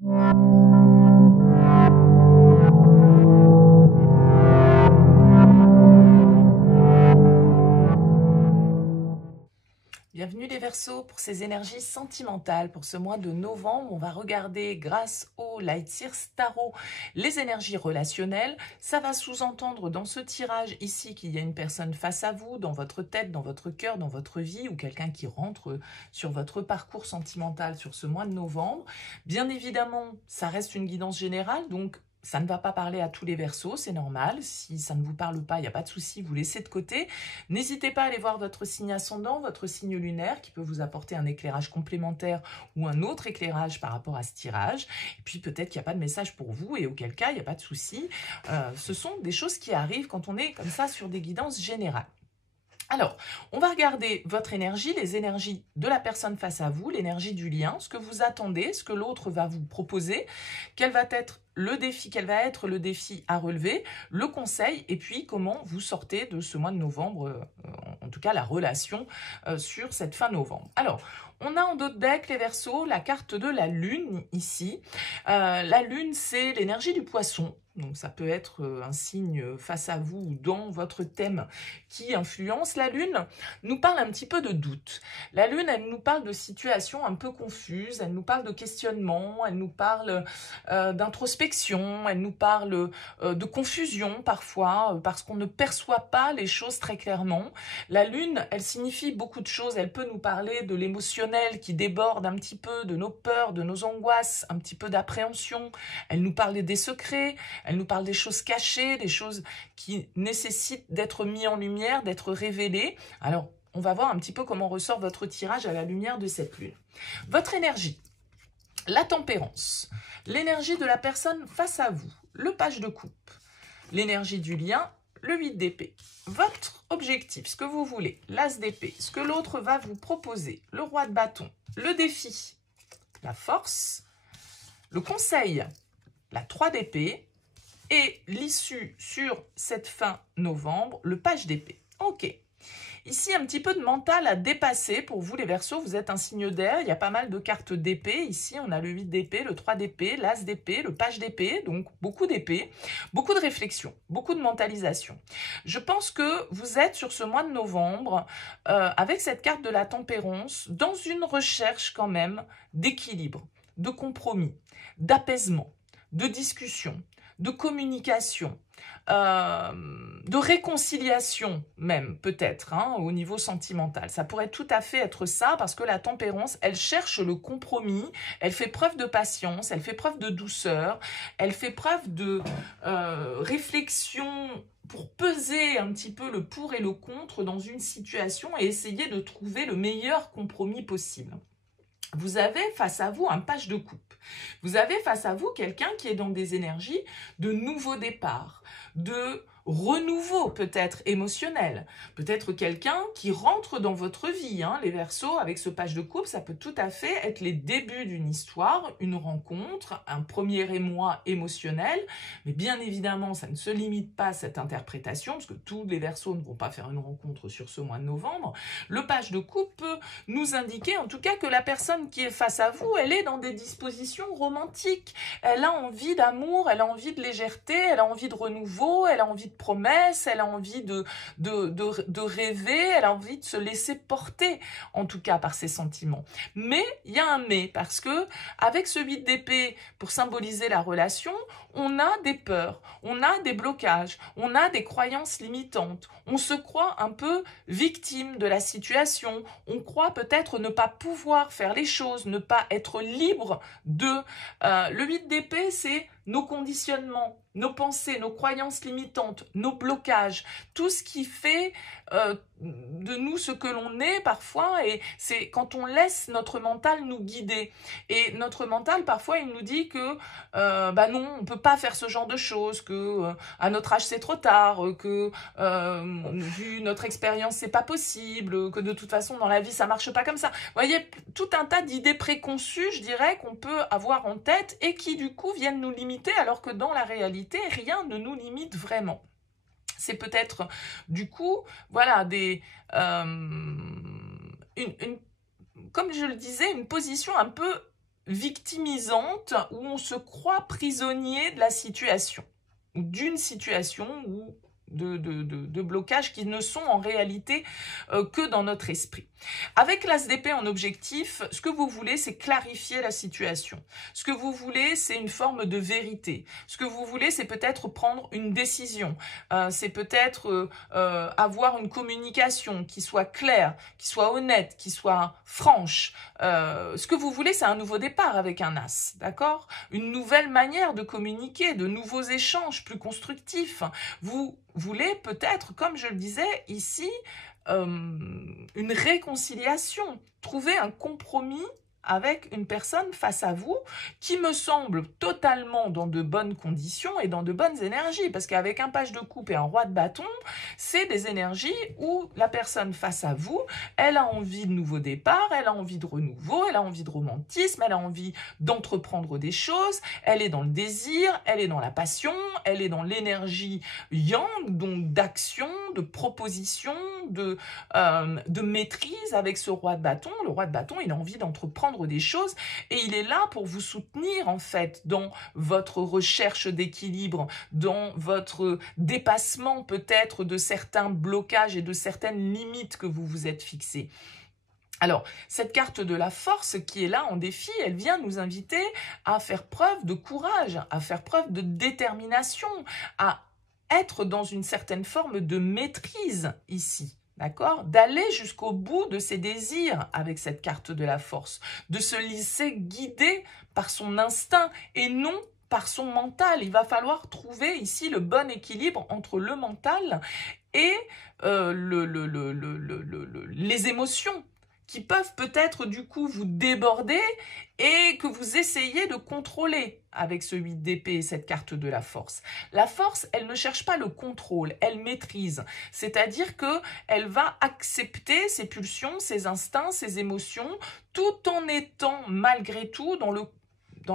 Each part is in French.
Bienvenue les Verseaux pour ces énergies sentimentales. Pour ce mois de novembre, on va regarder grâce au Light Seers Tarot les énergies relationnelles. Ça va sous-entendre dans ce tirage ici qu'il y a une personne face à vous, dans votre tête, dans votre cœur, dans votre vie, ou quelqu'un qui rentre sur votre parcours sentimental sur ce mois de novembre. Bien évidemment, ça reste une guidance générale, donc ça ne va pas parler à tous les Verseaux, c'est normal. Si ça ne vous parle pas, il n'y a pas de souci, vous laissez de côté. N'hésitez pas à aller voir votre signe ascendant, votre signe lunaire, qui peut vous apporter un éclairage complémentaire ou un autre éclairage par rapport à ce tirage. Et puis peut-être qu'il n'y a pas de message pour vous, et auquel cas, il n'y a pas de souci. Ce sont des choses qui arrivent quand on est comme ça sur des guidances générales. Alors, on va regarder votre énergie, les énergies de la personne face à vous, l'énergie du lien, ce que vous attendez, ce que l'autre va vous proposer, quel va être le défi à relever, le conseil, et puis comment vous sortez de ce mois de novembre, en tout cas la relation sur cette fin novembre. Alors, on a en dos de deck, les Verseaux, la carte de la Lune, ici. La Lune, c'est l'énergie du poisson. Donc ça peut être un signe face à vous ou dans votre thème qui influence. La Lune nous parle un petit peu de doute. La Lune, elle nous parle de situations un peu confuses, elle nous parle de questionnement, elle nous parle d'introspection, elle nous parle de confusion parfois, parce qu'on ne perçoit pas les choses très clairement. La Lune, elle signifie beaucoup de choses. Elle peut nous parler de l'émotionnel qui déborde un petit peu, de nos peurs, de nos angoisses, un petit peu d'appréhension. Elle nous parle des secrets. Elle nous parle des choses cachées, des choses qui nécessitent d'être mises en lumière, d'être révélées. Alors, on va voir un petit peu comment ressort votre tirage à la lumière de cette lune. Votre énergie, la tempérance, l'énergie de la personne face à vous, le page de coupe, l'énergie du lien, le 8 d'épée. Votre objectif, ce que vous voulez, l'as d'épée, ce que l'autre va vous proposer, le roi de bâton, le défi, la force, le conseil, la 3 d'épée, et l'issue sur cette fin novembre, le page d'épée. Ok. Ici, un petit peu de mental à dépasser pour vous, les Verseaux. Vous êtes un signe d'air. Il y a pas mal de cartes d'épée. Ici, on a le 8 d'épée, le 3 d'épée, l'as d'épée, le page d'épée. Donc, beaucoup d'épée, beaucoup de réflexion, beaucoup de mentalisation. Je pense que vous êtes sur ce mois de novembre, avec cette carte de la tempérance, dans une recherche quand même d'équilibre, de compromis, d'apaisement, de discussion, de communication, de réconciliation même peut-être au niveau sentimental. Ça pourrait tout à fait être ça parce que la tempérance, elle cherche le compromis, elle fait preuve de patience, elle fait preuve de douceur, elle fait preuve de réflexion pour peser un petit peu le pour et le contre dans une situation et essayer de trouver le meilleur compromis possible. Vous avez face à vous un page de coupe. Vous avez face à vous quelqu'un qui est dans des énergies de nouveau départ, de renouveau peut-être émotionnel. Peut-être quelqu'un qui rentre dans votre vie. Les Verseaux, avec ce page de coupe, ça peut tout à fait être les débuts d'une histoire, une rencontre, un premier émoi émotionnel. Mais bien évidemment, ça ne se limite pas à cette interprétation, parce que tous les Verseaux ne vont pas faire une rencontre sur ce mois de novembre. Le page de coupe peut nous indiquer en tout cas que la personne qui est face à vous, elle est dans des dispositions romantiques. Elle a envie d'amour, elle a envie de légèreté, elle a envie de renouveau, elle a envie de promesse, elle a envie de rêver, elle a envie de se laisser porter, en tout cas par ses sentiments. Mais il y a un mais, parce que avec ce 8 d'épée, pour symboliser la relation, on a des peurs, on a des blocages, on a des croyances limitantes, on se croit un peu victime de la situation, on croit peut-être ne pas pouvoir faire les choses, ne pas être libre de... le 8 d'épée, c'est nos conditionnements, nos pensées, nos croyances limitantes, nos blocages, tout ce qui fait de nous ce que l'on est parfois, et c'est quand on laisse notre mental nous guider. Et notre mental, parfois, il nous dit que non, on peut pas faire ce genre de choses, que à notre âge c'est trop tard, que vu notre expérience c'est pas possible, que de toute façon dans la vie ça marche pas comme ça. Vous voyez, tout un tas d'idées préconçues, je dirais, qu'on peut avoir en tête et qui du coup viennent nous limiter, alors que dans la réalité, rien ne nous limite vraiment. C'est peut-être, du coup, voilà, comme je le disais, une position un peu victimisante où on se croit prisonnier de la situation, ou d'une situation ou de blocages qui ne sont en réalité que dans notre esprit. Avec l'ASDP en objectif, ce que vous voulez, c'est clarifier la situation. Ce que vous voulez, c'est une forme de vérité. Ce que vous voulez, c'est peut-être prendre une décision. C'est peut-être avoir une communication qui soit claire, qui soit honnête, qui soit franche. Ce que vous voulez, c'est un nouveau départ avec un as, d'accord? Une nouvelle manière de communiquer, de nouveaux échanges plus constructifs. Vous voulez peut-être, comme je le disais ici, une réconciliation, trouver un compromis avec une personne face à vous qui me semble totalement dans de bonnes conditions et dans de bonnes énergies. Parce qu'avec un page de coupe et un roi de bâton, c'est des énergies où la personne face à vous, elle a envie de nouveaux départs, elle a envie de renouveau, elle a envie de romantisme, elle a envie d'entreprendre des choses, elle est dans le désir, elle est dans la passion, elle est dans l'énergie yang, donc d'action, de proposition, de maîtrise avec ce roi de bâton. Le roi de bâton, il a envie d'entreprendre des choses et il est là pour vous soutenir en fait dans votre recherche d'équilibre, dans votre dépassement peut-être de certains blocages et de certaines limites que vous vous êtes fixées. Alors, cette carte de la force qui est là en défi, elle vient nous inviter à faire preuve de courage, à faire preuve de détermination, à être dans une certaine forme de maîtrise ici. D'accord? D'aller jusqu'au bout de ses désirs avec cette carte de la force, de se laisser guider par son instinct et non par son mental. Il va falloir trouver ici le bon équilibre entre le mental et les émotions qui peuvent peut-être du coup vous déborder et que vous essayez de contrôler avec ce 8 d'épée et cette carte de la force. La force, elle ne cherche pas le contrôle, elle maîtrise. C'est-à-dire qu'elle va accepter ses pulsions, ses instincts, ses émotions, tout en étant malgré tout dans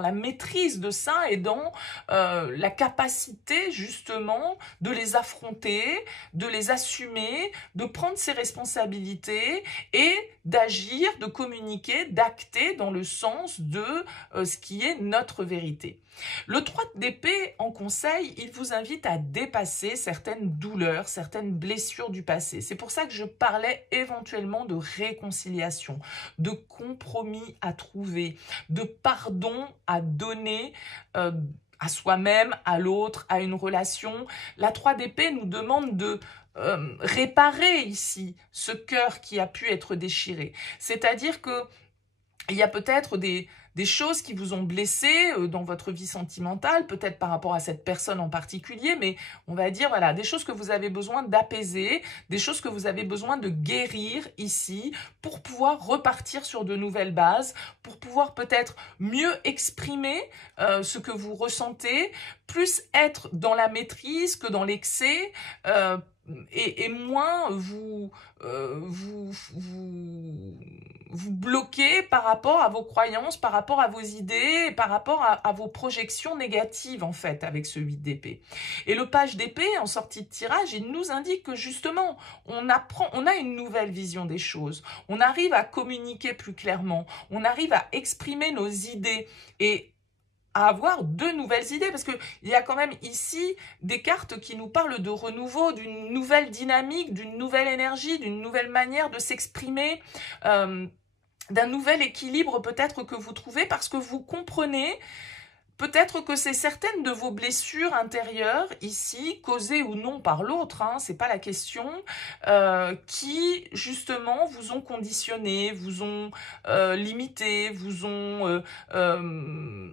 la maîtrise de ça et dans la capacité justement de les affronter, de les assumer, de prendre ses responsabilités et d'agir, de communiquer, d'acter dans le sens de ce qui est notre vérité. Le 3 d'épée en conseil, il vous invite à dépasser certaines douleurs, certaines blessures du passé. C'est pour ça que je parlais éventuellement de réconciliation, de compromis à trouver, de pardon à donner à soi-même, à l'autre, à une relation. La 3 d'épée nous demande de réparer ici ce cœur qui a pu être déchiré. C'est-à-dire que il y a peut-être des choses qui vous ont blessé dans votre vie sentimentale, peut-être par rapport à cette personne en particulier, mais on va dire, voilà, des choses que vous avez besoin d'apaiser, des choses que vous avez besoin de guérir ici pour pouvoir repartir sur de nouvelles bases, pour pouvoir peut-être mieux exprimer ce que vous ressentez, plus être dans la maîtrise que dans l'excès, et moins vous bloquez par rapport à vos croyances, par rapport à vos idées, par rapport à vos projections négatives en fait avec ce 8 d'épée. Et le page d'épée en sortie de tirage, il nous indique que justement on a une nouvelle vision des choses, on arrive à communiquer plus clairement, on arrive à exprimer nos idées et à avoir de nouvelles idées, parce qu'il y a quand même ici des cartes qui nous parlent de renouveau, d'une nouvelle dynamique, d'une nouvelle énergie, d'une nouvelle manière de s'exprimer, d'un nouvel équilibre peut-être que vous trouvez parce que vous comprenez peut-être que c'est certaines de vos blessures intérieures ici, causées ou non par l'autre, hein, c'est pas la question, qui justement vous ont conditionné, vous ont limité, vous ont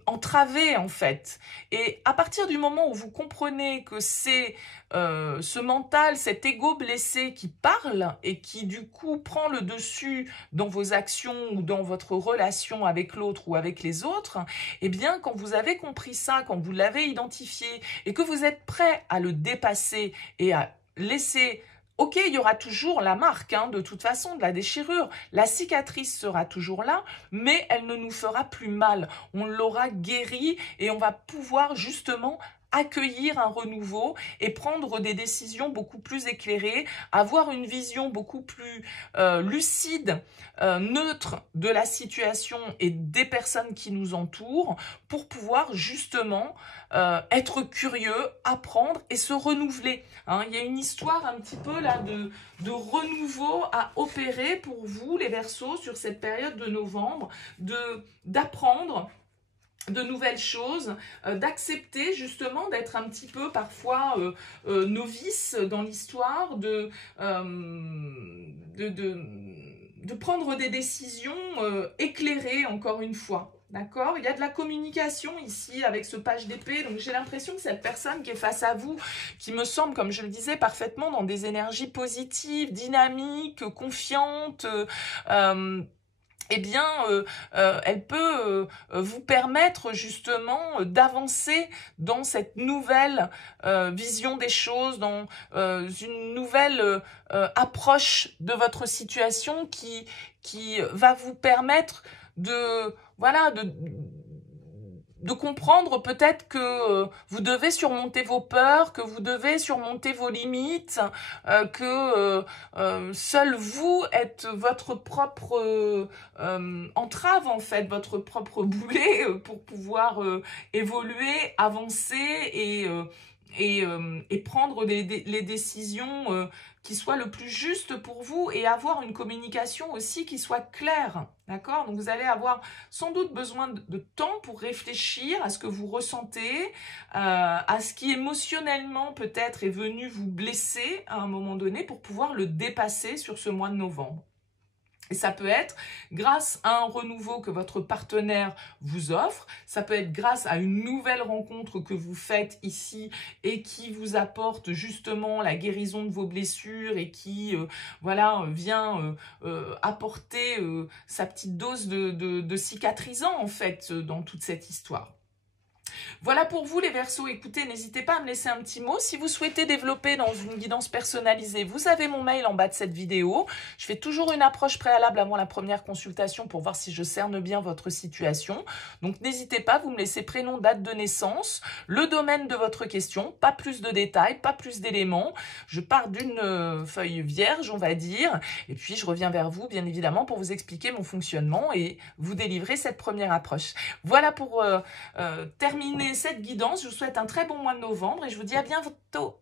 entravé en fait. Et à partir du moment où vous comprenez que c'est ce mental, cet ego blessé qui parle et qui du coup prend le dessus dans vos actions ou dans votre relation avec l'autre ou avec les autres, eh bien quand vous avez compris ça, quand vous l'avez identifié et que vous êtes prêt à le dépasser et à laisser... Ok, il y aura toujours la marque, hein, de toute façon, de la déchirure. La cicatrice sera toujours là, mais elle ne nous fera plus mal. On l'aura guérie et on va pouvoir justement accueillir un renouveau et prendre des décisions beaucoup plus éclairées, avoir une vision beaucoup plus lucide, neutre de la situation et des personnes qui nous entourent pour pouvoir justement être curieux, apprendre et se renouveler. Hein, il y a une histoire un petit peu là de renouveau à opérer pour vous les Verseaux sur cette période de novembre, d'apprendre de nouvelles choses, d'accepter justement d'être un petit peu parfois novice dans l'histoire, de prendre des décisions éclairées encore une fois. D'accord? Il y a de la communication ici avec ce page d'épée. Donc, j'ai l'impression que cette personne qui est face à vous, qui me semble, comme je le disais, parfaitement dans des énergies positives, dynamiques, confiantes, eh bien, elle peut vous permettre justement d'avancer dans cette nouvelle vision des choses, dans une nouvelle approche de votre situation qui va vous permettre de, voilà, de comprendre peut-être que vous devez surmonter vos peurs, que vous devez surmonter vos limites, que seul vous êtes votre propre entrave en fait, votre propre boulet pour pouvoir évoluer, avancer et prendre les décisions qui soient le plus juste pour vous et avoir une communication aussi qui soit claire, d'accord? Donc, vous allez avoir sans doute besoin de temps pour réfléchir à ce que vous ressentez, à ce qui émotionnellement peut-être est venu vous blesser à un moment donné pour pouvoir le dépasser sur ce mois de novembre. Et ça peut être grâce à un renouveau que votre partenaire vous offre, ça peut être grâce à une nouvelle rencontre que vous faites ici et qui vous apporte justement la guérison de vos blessures et qui voilà, vient apporter sa petite dose de cicatrisant en fait dans toute cette histoire. Voilà pour vous les Verseaux, écoutez, n'hésitez pas à me laisser un petit mot. Si vous souhaitez développer dans une guidance personnalisée, vous avez mon mail en bas de cette vidéo. Je fais toujours une approche préalable avant la première consultation pour voir si je cerne bien votre situation. Donc n'hésitez pas, vous me laissez prénom, date de naissance, le domaine de votre question, pas plus de détails, pas plus d'éléments. Je pars d'une feuille vierge, on va dire, et puis je reviens vers vous, bien évidemment, pour vous expliquer mon fonctionnement et vous délivrer cette première approche. Voilà pour terminer cette guidance. Je vous souhaite un très bon mois de novembre et je vous dis à bientôt.